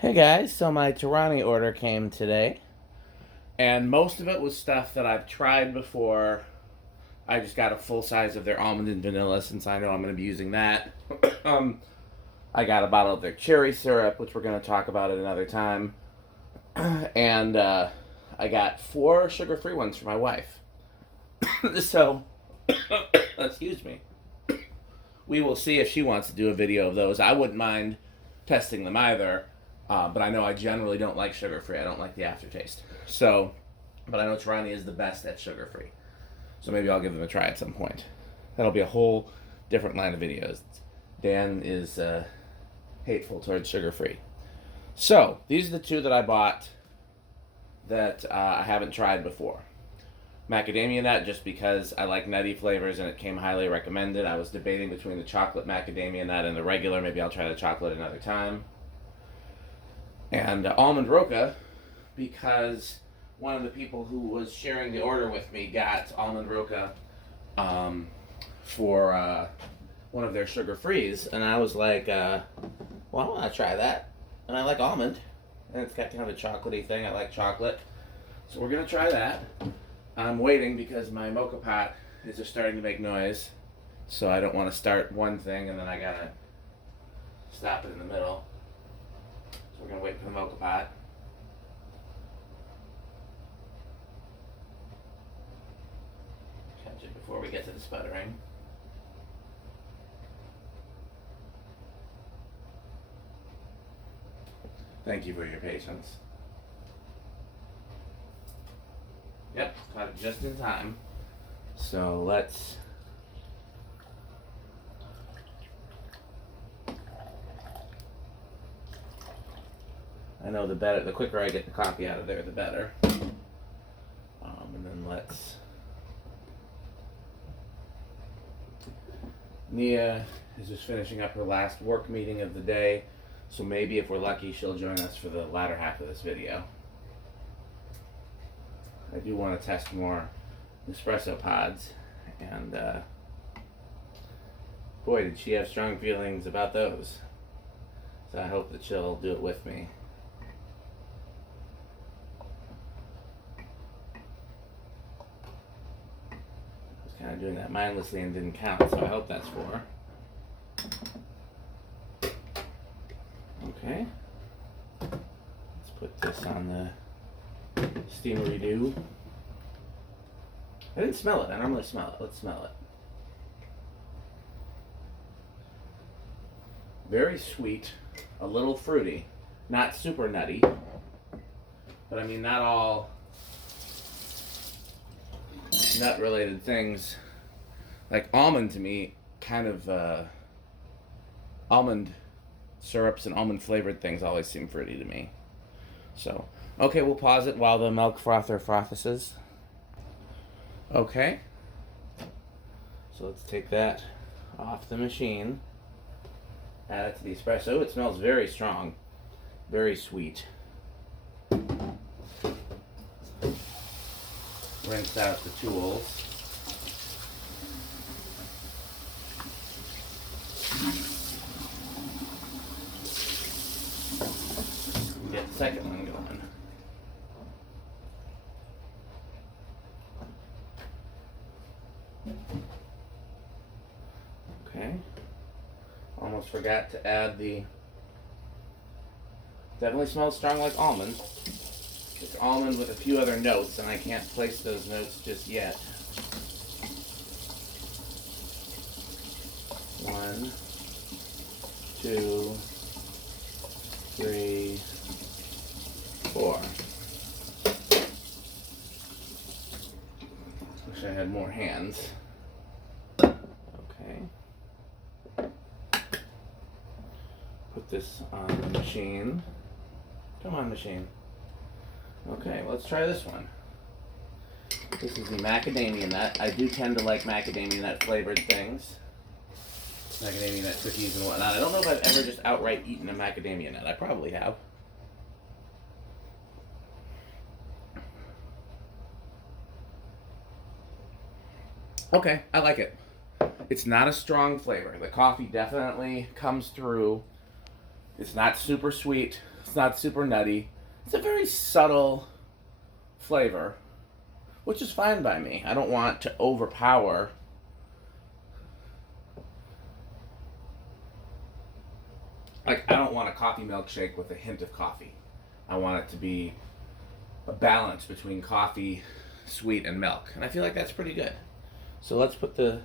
Hey guys, so my Torani order came today, and most of it was stuff that I've tried before. I just got a full size of their almond and vanilla since I know I'm going to be using that. um, I got a bottle of their cherry syrup, which we're going to talk about at another time, and I got 4 sugar-free ones for my wife. So, excuse me. We will see if she wants to do a video of those. I wouldn't mind testing them either. But I know I generally don't like sugar-free. I don't like the aftertaste. So, but I know Torani is the best at sugar-free. So maybe I'll give them a try at some point. That'll be a whole different line of videos. Dan is hateful towards sugar-free. So, these are the two that I bought that I haven't tried before. Macadamia nut, just because I like nutty flavors and it came highly recommended. I was debating between the chocolate macadamia nut and the regular. Maybe I'll try the chocolate another time. And almond Roca, because one of the people who was sharing the order with me got almond Roca for one of their sugar frees, and I was like, well, I want to try that. And I like almond, and it's got kind of a chocolatey thing. I like chocolate, so we're gonna try that. I'm waiting because my Moka Pot is just starting to make noise, so I don't want to start one thing and then I gotta stop it in the middle. So we're going to wait for the Moka Pot. Catch it before we get to the sputtering. Thank you for your patience. Yep, caught it just in time. So let's... I know the quicker I get the coffee out of there, the better. And then let's... Nia is just finishing up her last work meeting of the day, so maybe if we're lucky, she'll join us for the latter half of this video. I do want to test more Nespresso pods, and boy, did she have strong feelings about those. So I hope that she'll do it with me. Kind of doing that mindlessly and didn't count, so I hope that's 4. Okay. Let's put this on the steamery do. I didn't smell it. I normally smell it. Let's smell it. Very sweet, a little fruity, not super nutty, but I mean not all nut related things. Like almond, to me, kind of almond syrups and almond flavored things always seem fruity to me. So okay, we'll pause it while the milk frother frothes. Okay, so let's take that off the machine, add it to the espresso. It smells very strong, very sweet. Rinse out the tools. Get the second one going. Okay. Almost forgot to add the... Definitely smells strong like almond. It's almond with a few other notes, and I can't place those notes just yet. 1, 2, 3, 4. Wish I had more hands. Okay. Put this on the machine. Come on, machine. Okay, let's try this one. This is the macadamia nut. I do tend to like macadamia nut flavored things. Macadamia nut cookies and whatnot. I don't know if I've ever just outright eaten a macadamia nut. I probably have. Okay, I like it. It's not a strong flavor. The coffee definitely comes through. It's not super sweet. It's not super nutty. It's a very subtle flavor, which is fine by me. I don't want to overpower. Like, I don't want a coffee milkshake with a hint of coffee. I want it to be a balance between coffee, sweet, and milk. And I feel like that's pretty good. So let's put the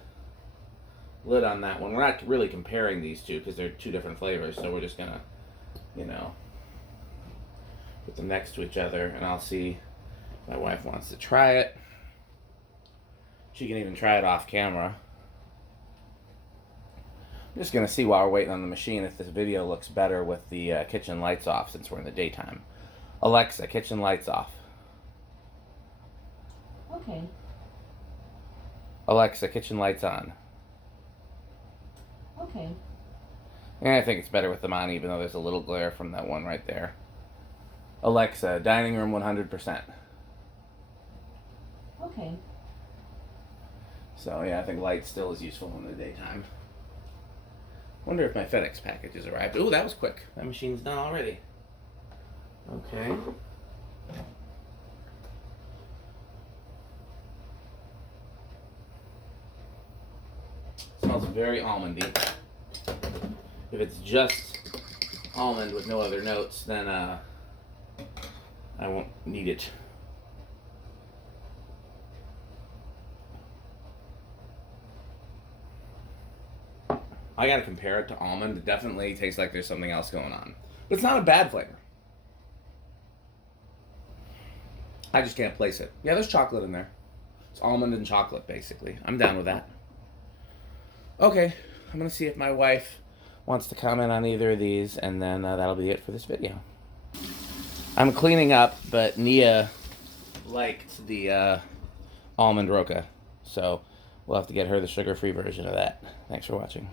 lid on that one. We're not really comparing these two because they're two different flavors. So we're just going to, you know, put them next to each other. And I'll see if my wife wants to try it. She can even try it off camera. I'm just going to see while we're waiting on the machine if this video looks better with the kitchen lights off since we're in the daytime. Alexa, kitchen lights off. Okay. Alexa, kitchen lights on. Okay. And I think it's better with them on, even though there's a little glare from that one right there. Alexa, dining room 100%. Okay. So yeah, I think light still is useful in the daytime. Wonder if my FedEx package has arrived. Ooh, that was quick. That machine's done already. Okay. Smells very almondy. If it's just almond with no other notes, then I won't need it. I gotta compare it to almond. It definitely tastes like there's something else going on. But it's not a bad flavor. I just can't place it. Yeah, there's chocolate in there. It's almond and chocolate, basically. I'm down with that. Okay, I'm gonna see if my wife wants to comment on either of these, and then that'll be it for this video. I'm cleaning up, but Nia liked the almond Roca, so we'll have to get her the sugar-free version of that. Thanks for watching.